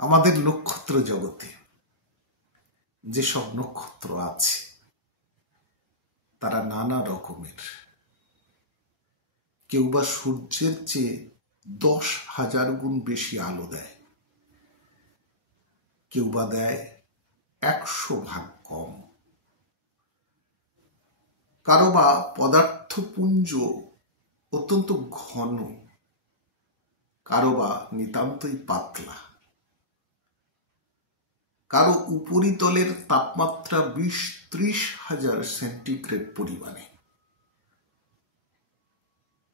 আমাদের নক্ষত্র জগতে যেসব নক্ষত্র আছে তারা নানা রকমের। কেউ বা সূর্যের চেয়ে 10,000 গুণ বেশি আলো দেয়, কেউ বা দেয় 100 ভাগ কম। কারো বা পদার্থপুঞ্জ অত্যন্ত ঘন, কারো বা নিতান্তই পাতলা, কারো উপরিতলের তাপমাত্রা 20-30 হাজার সেন্টিগ্রেড পরিমাণে,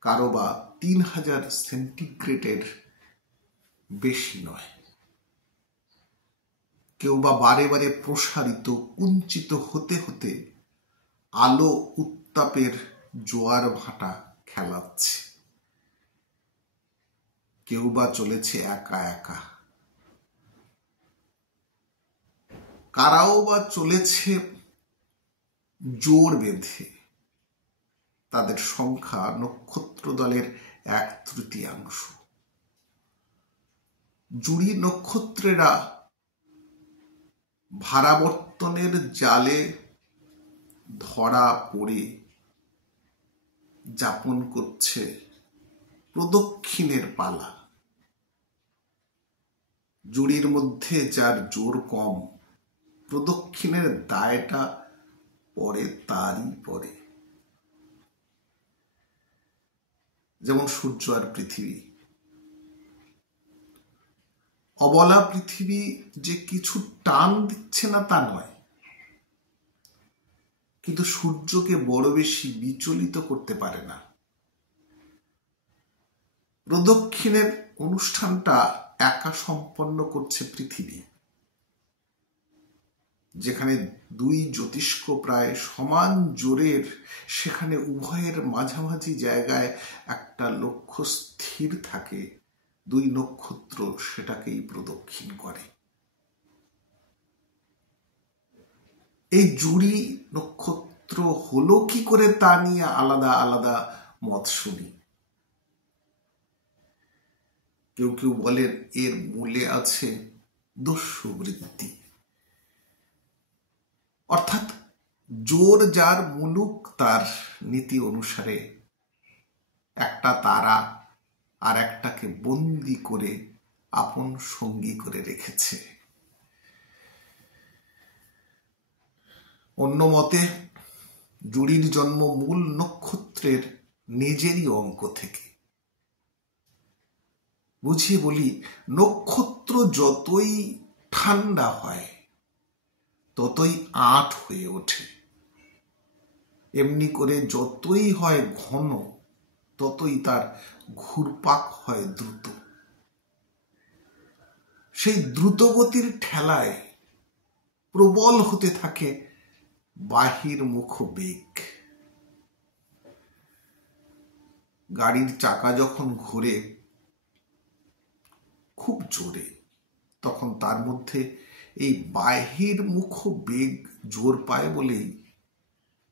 কারো বা 3000 সেন্টিগ্রেডের বেশি নয়। কেউ বা বারে বারে প্রসারিত কুঞ্চিত হতে হতে আলো উত্তাপের জোয়ার ভাটা খেলাচ্ছে। কেউ বা চলেছে একা একা, কারাও বা চলেছে জোর বেঁধে। তাদের সংখ্যা নক্ষত্র দলের 1/3। জুড়ি নক্ষত্রেরা ভারাবর্তনের জালে ধরা পড়ে যাপন করছে প্রদক্ষিণের পালা। জুড়ির মধ্যে যার জোর কম, প্রদক্ষিণের দায়টা পড়ে তারই পড়ে। যেমন সূর্য আর পৃথিবী। অবলা পৃথিবী যে কিছু টান দিচ্ছে না তা নয়, কিন্তু সূর্যকে বড় বেশি বিচলিত করতে পারে না। প্রদক্ষিণের অনুষ্ঠানটা একা সম্পন্ন করছে পৃথিবী, যেখানে দুই জ্যোতিষ্ক প্রায় সমান জোরের, সেখানে উভয়ের মাঝামাঝি জায়গায় একটা লক্ষ্য স্থির থাকে। দুই নক্ষত্র সেটাকেই প্রদক্ষিণ করে। এই জুড়ি নক্ষত্র হলো কি করে তা নিয়ে আলাদা আলাদা মত শুনি। কেউ কেউ বলেন এর মূলে আছে দস্যুবৃত্তি, অর্থাৎ জোর যার মুলুক তার নীতি অনুসারে একটা তারা আর একটাকে বন্দি করে আপন সঙ্গী করে রেখেছে। অন্য মতে জুড়ির জন্ম মূল নক্ষত্রের নিজেরই অঙ্ক থেকে। বুঝিয়ে বলি, নক্ষত্র যতই ঠান্ডা হয় ততই আঁট হয়ে ওঠে, এমনি করে যতই হয় ঘন ততই তার ঘুরপাক হয় দ্রুত। সেই দ্রুতগতির ঠেলায় প্রবল হতে থাকে বাহির্মুখ বেগ। গাড়ির চাকা যখন ঘোরে খুব জোরে, তখন তার মধ্যে এই বাহির্মুখ বেগ জোর পায় বলেই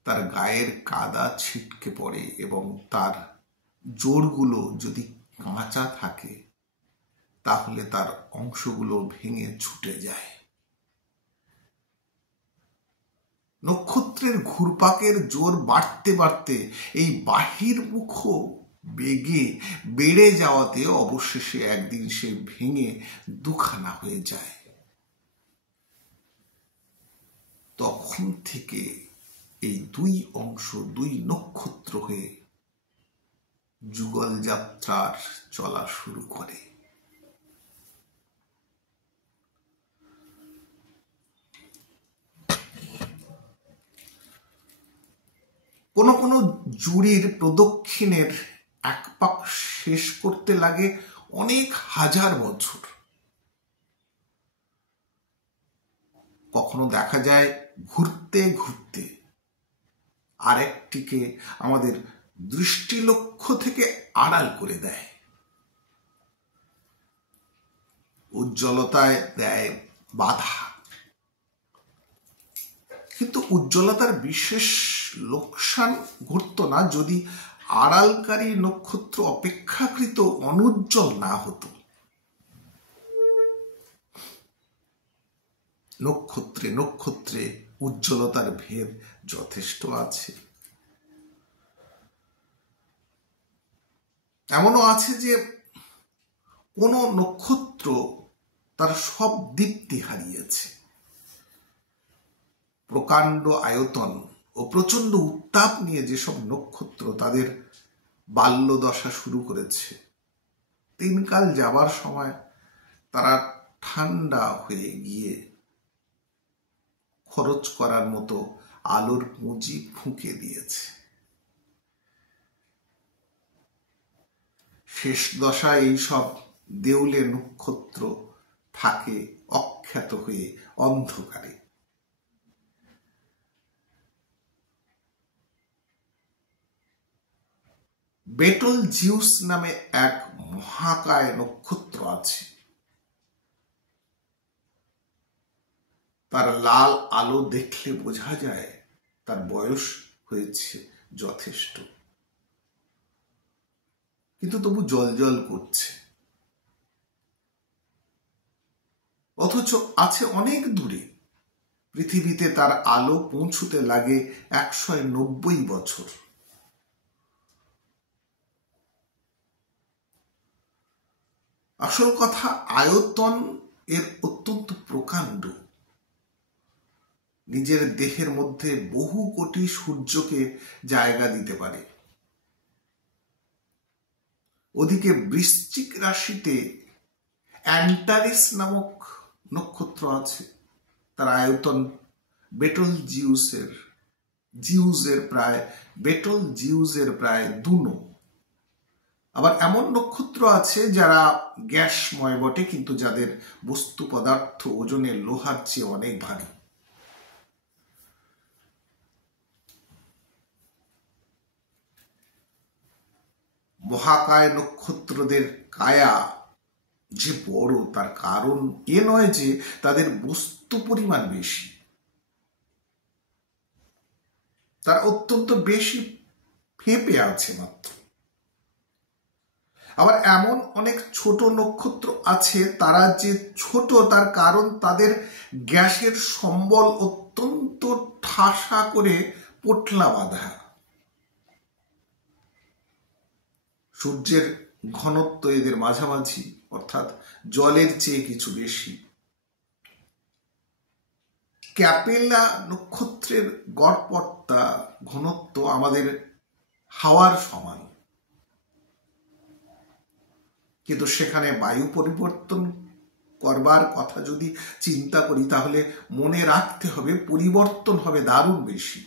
তার গায়ের কাদা ছিটকে পড়ে এবং তার জোরগুলো যদি কাঁচা থাকে তাহলে তার অংশগুলো ভেঙে ছুটে যায়। নক্ষত্রের ঘুরপাকের জোর বাড়তে বাড়তে এই বাহির্মুখ বেগে বেড়ে যাওয়াতে অবশেষে একদিন সে ভেঙে দুখানা হয়ে যায়। তখন থেকে এই দুই অংশ দুই নক্ষত্র হয়ে যুগল যাত্রার চলা শুরু করে। কোন কোন জুড়ির প্রদক্ষিণের এক পাক শেষ করতে লাগে অনেক হাজার বছর। কখনো দেখা যায় ঘুরতে ঘুরতে আরেকটিকে আমাদের দৃষ্টিলক্ষ্য থেকে আড়াল করে দেয়। উজ্জ্বলতায় দেয় বাধা, কিন্তু উজ্জ্বলতার বিশেষ লোকসান ঘটতো না যদি আড়ালকারী নক্ষত্র অপেক্ষাকৃত অনুজ্জ্বল না হতো। নক্ষত্রে নক্ষত্রে উজ্জ্বলতার ভেদ যথেষ্ট আছে। এমনও আছে যে কোন নক্ষত্র তার সব দীপ্তি হারিয়েছে, প্রকাণ্ড আয়তন ও প্রচন্ড উত্তাপ নিয়ে যেসব নক্ষত্র তাদের বাল্যদশা শুরু করেছে, দিনকাল যাবার সময় তারা ঠান্ডা হয়ে গিয়ে খরচ করার মতো আলোর পুঁজি ফুঁকে দিয়েছে। শেষ দশায় এইসব দেউলে নক্ষত্র থাকে অখ্যাত হয়ে অন্ধকারে। বেটল জিউস নামে এক মহাকায় নক্ষত্র আছে। তার লাল আলো দেখলে বোঝা যায় তার বয়স হয়েছে যথেষ্ট, কিন্তু তবু জ্বলজ্বল করছে। অথচ আছে অনেক দূরে, পৃথিবীতে তার আলো পৌঁছতে লাগে 190 বছর। আসল কথা, আয়তন এর অত্যন্ত প্রকাণ্ড। নিজের দেহের মধ্যে বহু কোটি সূর্যকে জায়গা দিতে পারে। ওদিকে বৃশ্চিক রাশিতে অ্যান্টারিস নামক নক্ষত্র আছে। তার আয়তন বেটল জিউসের প্রায় 2 আবার এমন নক্ষত্র আছে যারা গ্যাসময় বটে, কিন্তু যাদের বস্তু পদার্থ ওজনে লোহার চেয়ে অনেক ভারী। মহাকায় নক্ষত্রদের কায়া যে বড়, তার কারণ এ নয় যে তাদের বস্তু পরিমাণ বেশি, তারা অত্যন্ত বেশি ফেঁপে আছে মাত্র। আবার এমন অনেক ছোট নক্ষত্র আছে, তারা যে ছোট তার কারণ তাদের গ্যাসের সম্বল অত্যন্ত ঠাসা করে পোটলা বাঁধা। সূর্যের ঘনত্ব এদের মাঝামাঝি, অর্থাৎ জলের চেয়ে কিছু বেশি। ক্যাপেলা নক্ষত্রের গড়পড়তা ঘনত্ব আমাদের হাওয়ার সমান, কিন্তু সেখানে বায়ু পরিবর্তন করবার কথা যদি চিন্তা করি, তাহলে মনে রাখতে হবে পরিবর্তন হবে দারুণ বেশি।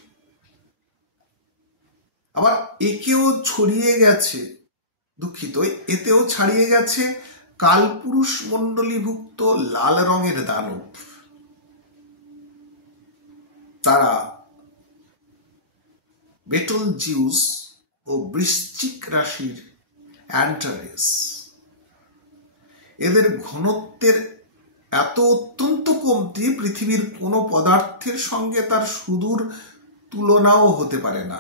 আবার এতেও ছাড়িয়ে গেছে কালপুরুষ মণ্ডলীভুক্ত লাল রঙের দানব। তারা বেটল জিউস ও বৃশ্চিক রাশির অ্যান্টারিস। এদের ঘনত্বের এত অত্যন্ত কমতি, পৃথিবীর কোনো পদার্থের সঙ্গে তার সুদূর তুলনাও হতে পারে না।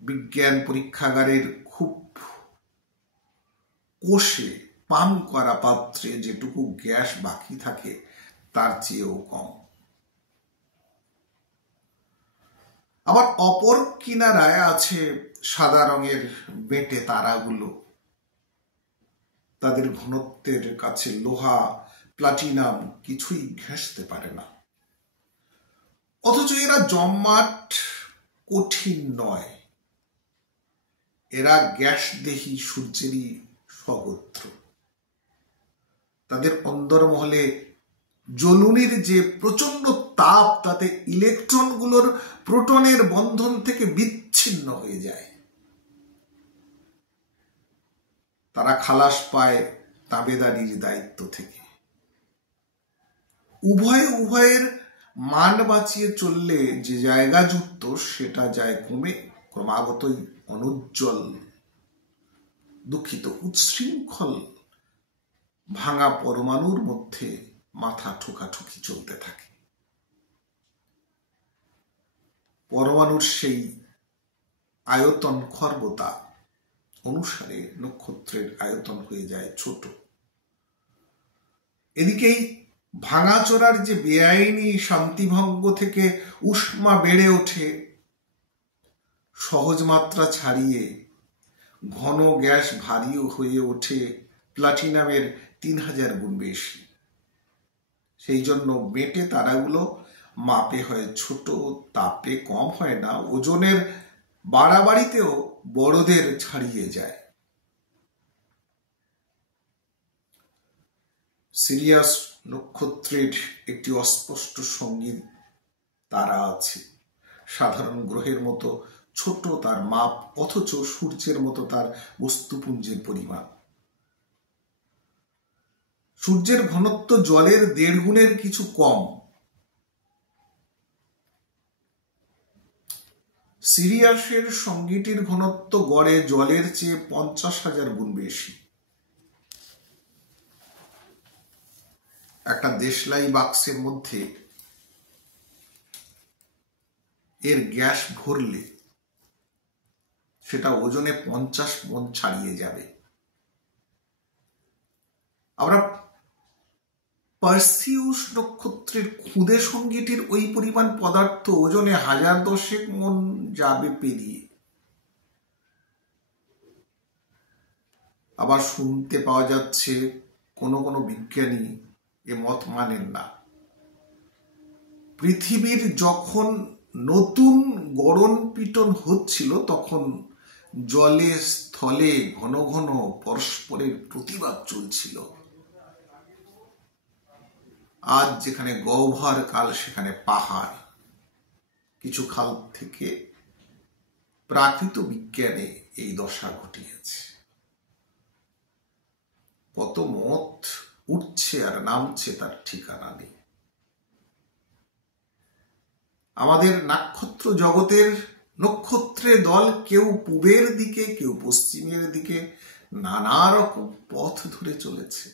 বিজ্ঞান পরীক্ষাগারের খুব কোষে পান করা পাত্রে যেটুকু গ্যাস বাকি থাকে তার চেয়েও কম। আবার অপর কিনারায় আছে সাদা রঙের বেঁটে তারাগুলো। তাদের ঘনত্বের কাছে লোহা, প্লাটিনাম কিছুই ঘেঁষতে পারে না, অথচ এরা জমাট কঠিন নয়। এরা গ্যাসদেহী সূর্যেরই স্বগোত্র। তাদের অন্দরমহলে জ্বলুনির যে প্রচন্ড তাপ, তাতে ইলেকট্রনগুলোর প্রোটনের বন্ধন থেকে বিচ্ছিন্ন হয়ে যায়। তারা খালাস পায় তাবেদারির দায়িত্ব থেকে। উভয়ের মান বাঁচিয়ে চললে যে জায়গা যুক্ত, সেটা যায় কমে, ক্রমাগতই অনুজ্জ্বল উচ্ছৃঙ্খল ভাঙা পরমাণুর মধ্যে মাথা ঠোকাঠুকি চলতে থাকে। পরমাণুর সেই আয়তন খর্বতা অনুসারে নক্ষত্রের আয়তন হয়ে যায় ছোট। এদিকেই ভাঙাচোরার যে বেআইনি শান্তিভঙ্গ থেকে উষ্মা বেড়ে ওঠে, সহজ মাত্রা ছাড়িয়ে ঘন গ্যাস ভারী হয়ে ওঠে প্লাটিনামের 3000 গুণ বেশি। সেই জন্য বেঁটে তারাগুলো মাপে হয় ছোট, তাপে কম হয় না, ওজনের বাড়াবাড়িতেও বড়দের ছাড়িয়ে যায়। সিরিয়াস নক্ষত্রের একটি অস্পষ্ট সঙ্গী তারা আছে। সাধারণ গ্রহের মতো ছোট তার মাপ, অথচ সূর্যের মতো তার বস্তুপুঞ্জের পরিমাণ। সূর্যের ঘনত্ব জলের 1.5 গুণের কিছু কম। সিরিয়াসের সঙ্গীটির ঘনত্ব গড়ে জলের চেয়ে 50,000 গুণ বেশি। একটা দেশলাই বাক্সের মধ্যে এর গ্যাস ভরলে সেটা ওজনে 50 মণ ছাড়িয়ে যাবে। আমরা পার্সিউস নক্ষত্রের খুদে সঙ্গীটির ওই পরিমাণ পদার্থ ওজনে 1010 মণ যাবে পেরিয়ে। আবার শুনতে পাওয়া যাচ্ছে কোনো কোনো বিজ্ঞানী এ মত মানেন না। পৃথিবীর যখন নতুন গড়ন পিটন হচ্ছিল, তখন জলে স্থলে ঘন ঘন পরস্পরের প্রতিবাদ চলছিল। আজ যেখানে গহ্বর, কাল সেখানে পাহাড়। কিছু কাল থেকে প্রাকৃত বিজ্ঞানে এই দশা ঘটিয়েছে। কত মত উঠছে আর নামছে তার ঠিকানা নেই। আমাদের নক্ষত্র জগতের নক্ষত্রের দল কেউ পূবের দিকে, কেউ পশ্চিমের দিকে, নানা রকম পথ ধরে চলেছে।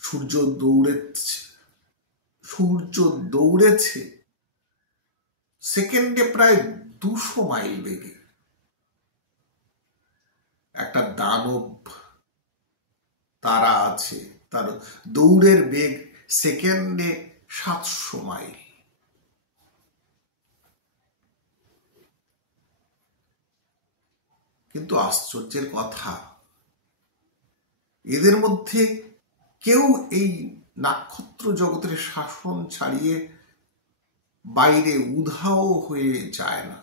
সূর্য দৌড়েছে সেকেন্ডে প্রায় 200 মাইল বেগে। একটা দানব তারা আছে, তার দৌড়ের বেগ সেকেন্ডে 700 মাইল। কিন্তু আশ্চর্যের কথা, এদের মধ্যে কেউ এই নক্ষত্র জগতের শাসন ছাড়িয়ে বাইরে উধাও হয়ে যায় না।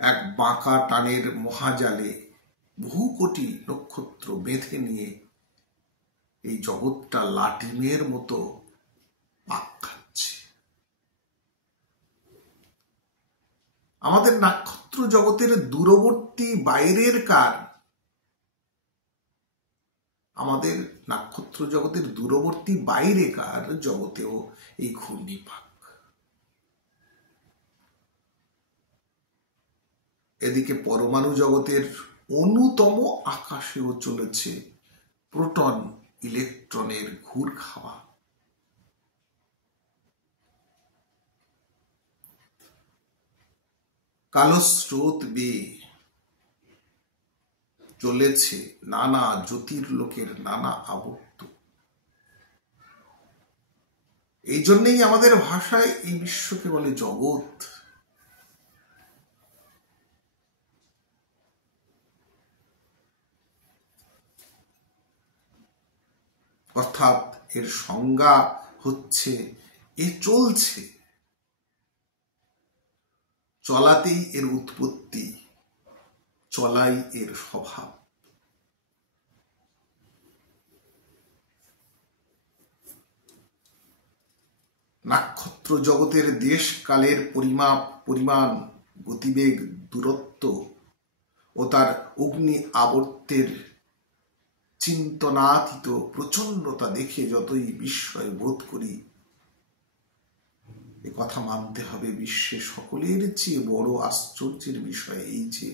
এক বাঁকা টানের মহাজালে বহু কোটি নক্ষত্র বেঁধে নিয়ে এই জগৎটা লাটিমের মতো পাক খাচ্ছে। আমাদের নক্ষত্র জগতের দূরবর্তী বাইরের কার, আমাদের নক্ষত্র জগতের দূরবর্তী বাইরেকার জগতেও এই ঘূর্ণিপাক। এদিকে পরমাণু জগতের অন্যতম আকাশেও চলেছে প্রোটন ইলেকট্রনের ঘুর খাওয়া। কালো স্রোত বেয়ে চলেছে নানা জ্যোতির্লোকের নানা আবর্ত। এই জন্যই আমাদের ভাষায় এই বিশ্বকে বলে জগৎ। অর্থাৎ এর সংজ্ঞা হচ্ছে এ চলছে, চলাতেই এর উৎপত্তি, চলাই এর স্বভাব। নক্ষত্র জগতের দেশ কালের পরিমাণ, গতিবেগ, দূরত্ব ও তার অগ্নি আবর্তের চিন্তনাতীত প্রচন্ডতা দেখে যতই বিস্ময় বোধ করি, এ কথা মানতে হবে বিশ্বে সকলের চেয়ে বড় আশ্চর্যের বিষয় এই যে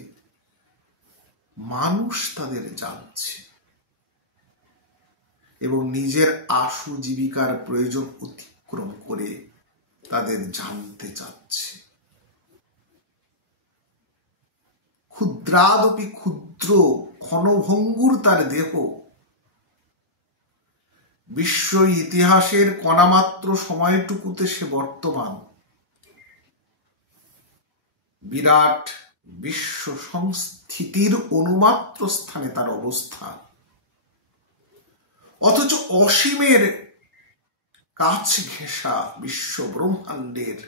মানুষ তাদের জানছে এবং নিজের আশু জীবিকার প্রয়োজন অতিক্রম করে তাদের জানতে চাচ্ছে। ক্ষুদ্রাদপি ক্ষুদ্র ক্ষণভঙ্গুর তার দেহ, বিশ্ব ইতিহাসের কণামাত্র সময়টুকুতে সে বর্তমান, বিরাট বিশ্ব সংস্থিতির অনুমাত্র স্থানে তার অবস্থান, অথচ অসীমের কাছ ঘেঁষা বিশ্ব ব্রহ্মাণ্ডের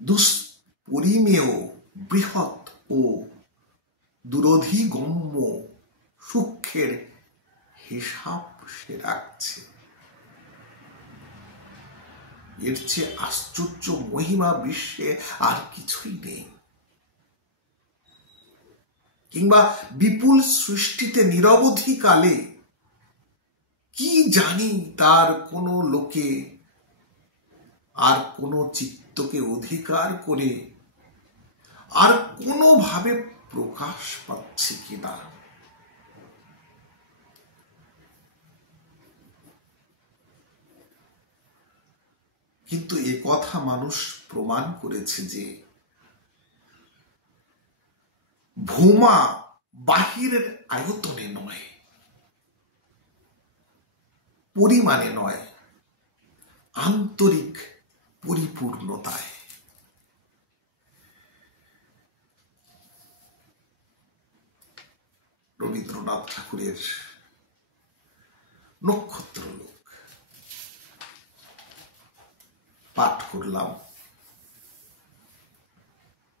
দুষ্পরিমেয় বৃহৎ ও দুরধিগম্য সূক্ষ্মের হিসাব সে রাখছে। এর চেয়ে আশ্চর্য মহিমা বিশ্বে আর কিছুই নেই। কিংবা বিপুল সৃষ্টিতে নিরবধি কালে কি জানি তার কোনো লোকে আর কোনো চিত্তকে অধিকার করে আর কোনোভাবে প্রকাশ পাচ্ছে কিনা। কিন্তু এ কথা মানুষ প্রমাণ করেছে যে ভূমা বাহিরের আয়তনে নয়, পরিমাণে নয়, আন্তরিক পরিপূর্ণতায়। রবীন্দ্রনাথ ঠাকুরের নক্ষত্রলোক পাঠ করলাম।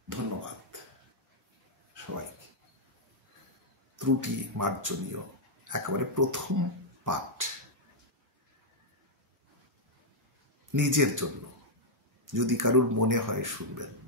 ধন্যবাদ সবাইকে। ত্রুটি মার্জনীয়, একেবারে প্রথম পাঠ, নিজের জন্য। যদি কারোর মনে হয় শুনবেন।